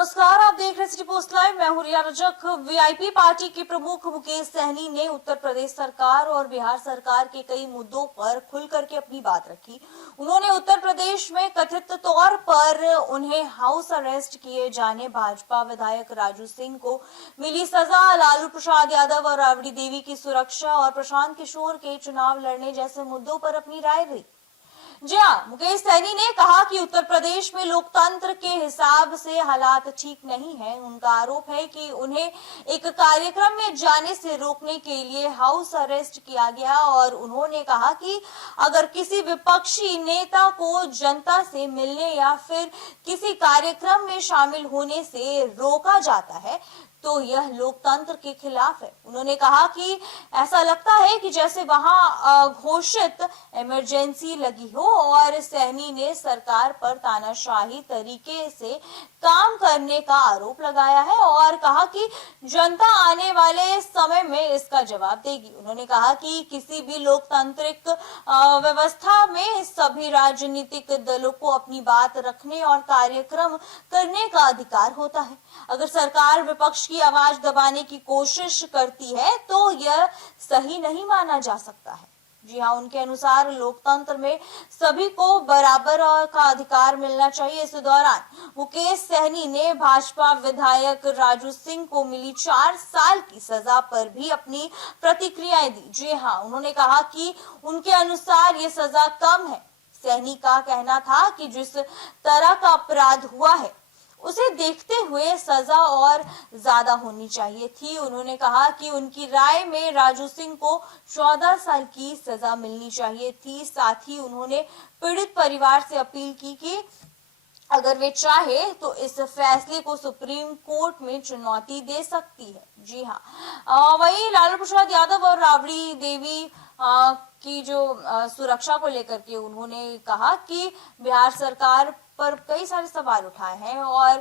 नमस्कार, आप देख रहे हैं सिटी पोस्ट लाइव। मैं हूं रिया रजक। वीआईपी पार्टी के प्रमुख मुकेश सहनी ने उत्तर प्रदेश सरकार और बिहार सरकार के कई मुद्दों पर खुल करके अपनी बात रखी। उन्होंने उत्तर प्रदेश में कथित तौर पर उन्हें हाउस अरेस्ट किए जाने भाजपा विधायक राजू सिंह को मिली सजा, लालू प्रसाद यादव और राबड़ी देवी की सुरक्षा और प्रशांत किशोर के चुनाव लड़ने जैसे मुद्दों पर अपनी राय दी। जी हाँ, मुकेश सहनी ने कहा कि उत्तर प्रदेश में लोकतंत्र के हिसाब से हालात ठीक नहीं है। उनका आरोप है कि उन्हें एक कार्यक्रम में जाने से रोकने के लिए हाउस अरेस्ट किया गया और उन्होंने कहा कि अगर किसी विपक्षी नेता को जनता से मिलने या फिर किसी कार्यक्रम में शामिल होने से रोका जाता है तो यह लोकतंत्र के खिलाफ है। उन्होंने कहा कि ऐसा लगता है कि जैसे वहां घोषित इमरजेंसी लगी हो और सहनी ने सरकार पर तानाशाही तरीके से काम करने का आरोप लगाया है और कहा कि जनता आने वाले समय में इसका जवाब देगी। उन्होंने कहा कि किसी भी लोकतांत्रिक व्यवस्था में सभी राजनीतिक दलों को अपनी बात रखने और कार्यक्रम करने का अधिकार होता है। अगर सरकार विपक्ष की आवाज दबाने की कोशिश करती है तो यह सही नहीं माना जा सकता है। जी हाँ, उनके अनुसार लोकतंत्र में सभी को बराबर का अधिकार मिलना चाहिए। इस दौरान मुकेश सहनी ने भाजपा विधायक राजू सिंह को मिली 4 साल की सजा पर भी अपनी प्रतिक्रियाएं दी। जी हाँ, उन्होंने कहा कि उनके अनुसार ये सजा कम है। सहनी का कहना था कि जिस तरह का अपराध हुआ है उसे देखते हुए सजा और ज्यादा होनी चाहिए थी। उन्होंने कहा कि उनकी राय में राजू सिंह को 14 साल की सजा मिलनी चाहिए थी। साथ ही उन्होंने पीड़ित परिवार से अपील की कि अगर वे चाहे तो इस फैसले को सुप्रीम कोर्ट में चुनौती दे सकती है। जी हाँ, वहीं लालू प्रसाद यादव और राबड़ी देवी की जो सुरक्षा को लेकर के उन्होंने कहा कि बिहार सरकार पर कई सारे सवाल उठाए हैं और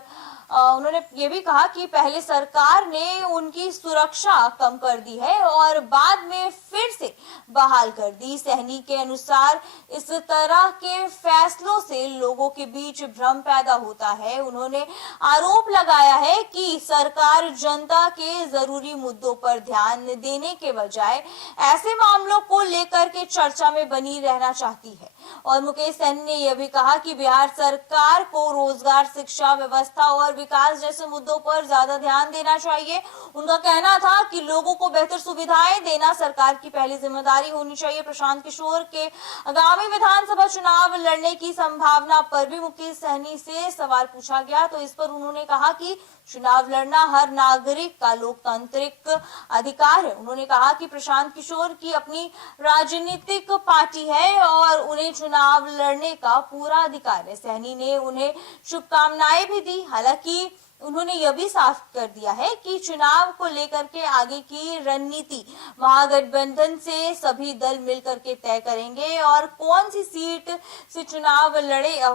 उन्होंने ये भी कहा कि पहले सरकार ने उनकी सुरक्षा कम कर दी है और बाद में फिर से बहाल कर दी। सहनी के अनुसार इस तरह के फैसलों से लोगों के बीच भ्रम पैदा होता है। उन्होंने आरोप लगाया है कि सरकार जनता के जरूरी मुद्दों पर ध्यान देने के बजाय ऐसे मामलों को लेकर के चर्चा में बनी रहना चाहती है। और मुकेश सहनी ने यह भी कहा कि बिहार सरकार को रोजगार, शिक्षा व्यवस्था और विकास जैसे मुद्दों पर ज्यादा ध्यान देना चाहिए। उनका कहना था कि लोगों को बेहतर सुविधाएं देना सरकार की पहली जिम्मेदारी होनी चाहिए। प्रशांत किशोर के आगामी विधानसभा चुनाव लड़ने की संभावना पर भी मुकेश सहनी से सवाल पूछा गया तो इस पर उन्होंने कहा कि चुनाव लड़ना हर नागरिक का लोकतांत्रिक अधिकार है। उन्होंने कहा कि प्रशांत किशोर की अपनी राजनीतिक पार्टी है और उन्हें चुनाव लड़ने का पूरा अधिकार है। सहनी ने उन्हें शुभकामनाएं भी दी। हालांकि उन्होंने यह भी साफ कर दिया है कि चुनाव को लेकर के आगे की रणनीति महागठबंधन से सभी दल मिलकर के तय करेंगे और कौन सी सीट से चुनाव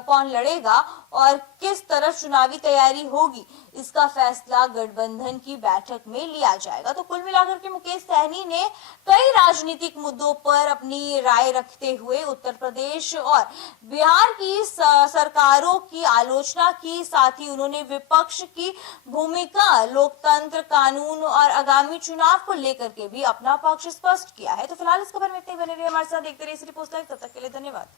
कौन लड़ेगा और किस तरह चुनावी तैयारी होगी इसका फैसला गठबंधन की बैठक में लिया जाएगा। तो कुल मिलाकर के मुकेश सहनी ने कई राजनीतिक मुद्दों पर अपनी राय रखते हुए उत्तर प्रदेश और बिहार की सरकारों की आलोचना की। साथ ही उन्होंने विपक्ष की भूमिका, लोकतंत्र, कानून और आगामी चुनाव को लेकर के भी अपना पक्ष स्पष्ट किया है। तो फिलहाल इस खबर में इतने बने रहिए हमारे साथ, देखते रहिए सिटी पोस्ट लाइव। तब तक के लिए धन्यवाद।